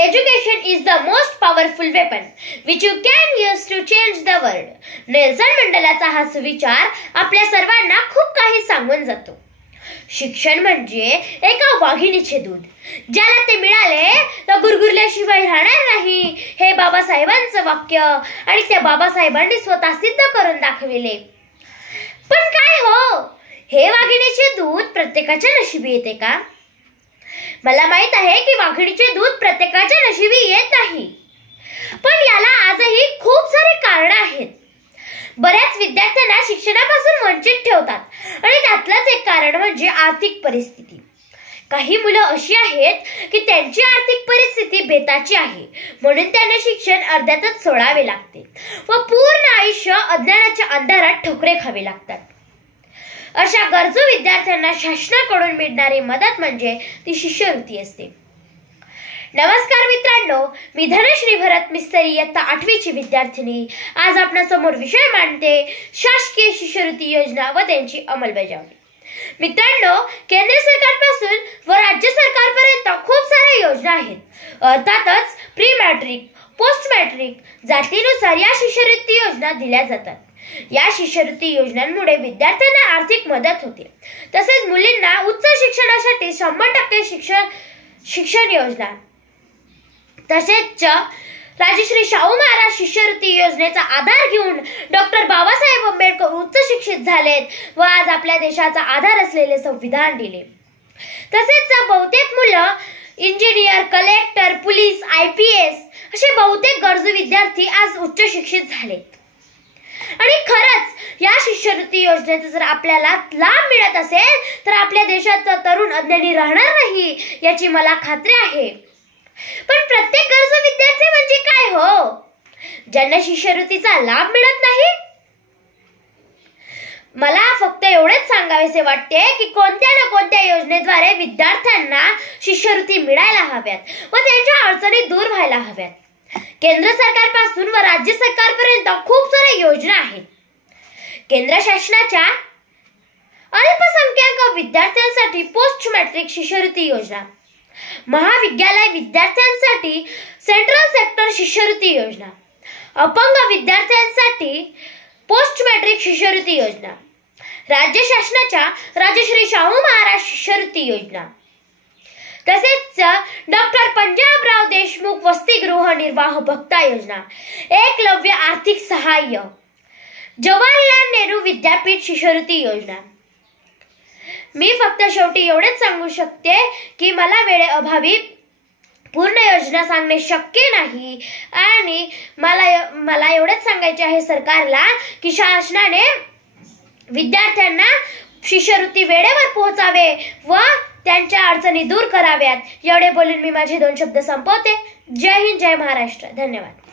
Education is the most powerful weapon which you can use to change the world. Nelson मंडेलाचा हा सुविचार आपल्या सर्वांना खूप काही सांगून जातो. शिक्षण म्हणजे एका वाघिणीचे दूध, ज्याला ते मिळाले तर गुरगुरल्याशिवाय राहणार नाही, हे बाबासाहेबांचं वाक्य आणि त्या बाबासाहेबांनी स्वतः सिद्ध करून दाखविले. पण काय हो, हे वाघिणीचे दूध प्रत्येकाच्या नशिबी येते का? मला माहित आहे की वाघिणीचे दूध प्रत्येकाच्या नशिबी येत नाही, पण याला आजही खूप सारे कारण आहेत. बऱ्याच विद्यार्थ्यांना शिक्षणापासून वंचित ठेवतात आणि त्यातलंच एक कारण म्हणजे आर्थिक परिस्थिती. काही मुलं अशी आहेत की त्यांची आर्थिक परिस्थिती बेताची आहे, म्हणून त्यांना शिक्षण अर्ध्यातच सोडावे लागते व पूर्ण आयुष्य अज्ञानाच्या अंधारात ठोकरे खावे लागतात. अशा गरजू विद्यार्थ्यांना शासनाकडून मिळणारी मदत म्हणजे ती शिष्यवृत्ती असते. नमस्कार मित्रांनो, मी धनश्री भरत मिस्त्री इयत्ता 8वीची विद्यार्थिनी आज आपणासमोर विषय मांडते, शासकीय शिष्यवृत्ती योजना व त्यांची अंमलबजावणी. मित्रांनो, केंद्र सरकारपासून व राज्य सरकारपर्यंत खूप साऱ्या योजना आहेत. अर्थातच प्री मॅट्रिक, पोस्ट मॅट्रिक जातीनुसार या शिष्यवृत्ती योजना दिल्या जातात. या शिष्यवृत्ती योजनांमुळे विद्यार्थ्यांना आर्थिक मदत होते. तसेच मुलींना उच्च शिक्षणासाठी 100% शिक्षण योजना, तसेच राजश्री शाहू महाराज शिष्यवृत्ती योजनेचा आधार घेऊन डॉक्टर बाबासाहेब आंबेडकर उच्च शिक्षित झालेत व आज आपल्या देशाचा आधार असलेले संविधान दिले. तसेच बहुतेक मुलं इंजिनियर, कलेक्टर, पोलीस, IPS असे बहुतेक गरजू विद्यार्थी आज उच्च शिक्षित झालेत. आणि खरंच या शिष्यवृत्ती योजनेचा जर आपल्याला लाभ मिळत असेल तर आपल्या देशाचा तरुण अज्ञानी राहणार नाही याची मला खात्री आहे. पण प्रत्येक गरजू विद्यार्थी म्हणजे काय हो, ज्यांना शिष्यवृत्तीचा लाभ मिळत नाही? मला फक्त एवढेच सांगावेसे वाटते की कोणत्या ना कोणत्या योजनेद्वारे विद्यार्थ्यांना शिष्यवृत्ती मिळायला हव्यात व त्यांच्या अडचणी दूर व्हायला हव्यात. केंद्र सरकारपासून व राज्य सरकारपर्यंत खूप साऱ्या योजना आहेत. केंद्र शासनाच्या अल्पसंख्याक विद्यार्थ्यांसाठी पोस्ट मॅट्रिक शिष्यवृत्ती योजना, महाविद्यालय विद्यार्थ्यांसाठी सेंट्रल सेक्टर शिष्यवृत्ती योजना, अपंग विद्यार्थ्यांसाठी पोस्ट मॅट्रिक शिष्यवृत्ती योजना, राज्य शासनाच्या राजश्री शाहू महाराज शिष्यवृत्ती योजना, तसेच डॉक्टर पंजाबराव देशमुख वसतिगृह निर्वाह भत्ता योजना, एकलव्य आर्थिक सहाय्य, जवाहरलाल नेहरू विद्यापीठ शिष्यवृत्ती योजना. मी फक्त शेवटी एवढेच सांगू शकते की मला वेळेअभावी पूर्ण योजना सांगणे शक्य नाही आणि मला एवढेच सांगायचे आहे सरकारला की शासनाने विद्यार्थ्यांना शिष्यवृत्ती वेळेवर पोहोचावे व त्यांच्या अडचणी दूर कराव्यात. एवढे बोलून मी माझे 2 शब्द संपवते. जय हिंद, जय महाराष्ट्र. धन्यवाद.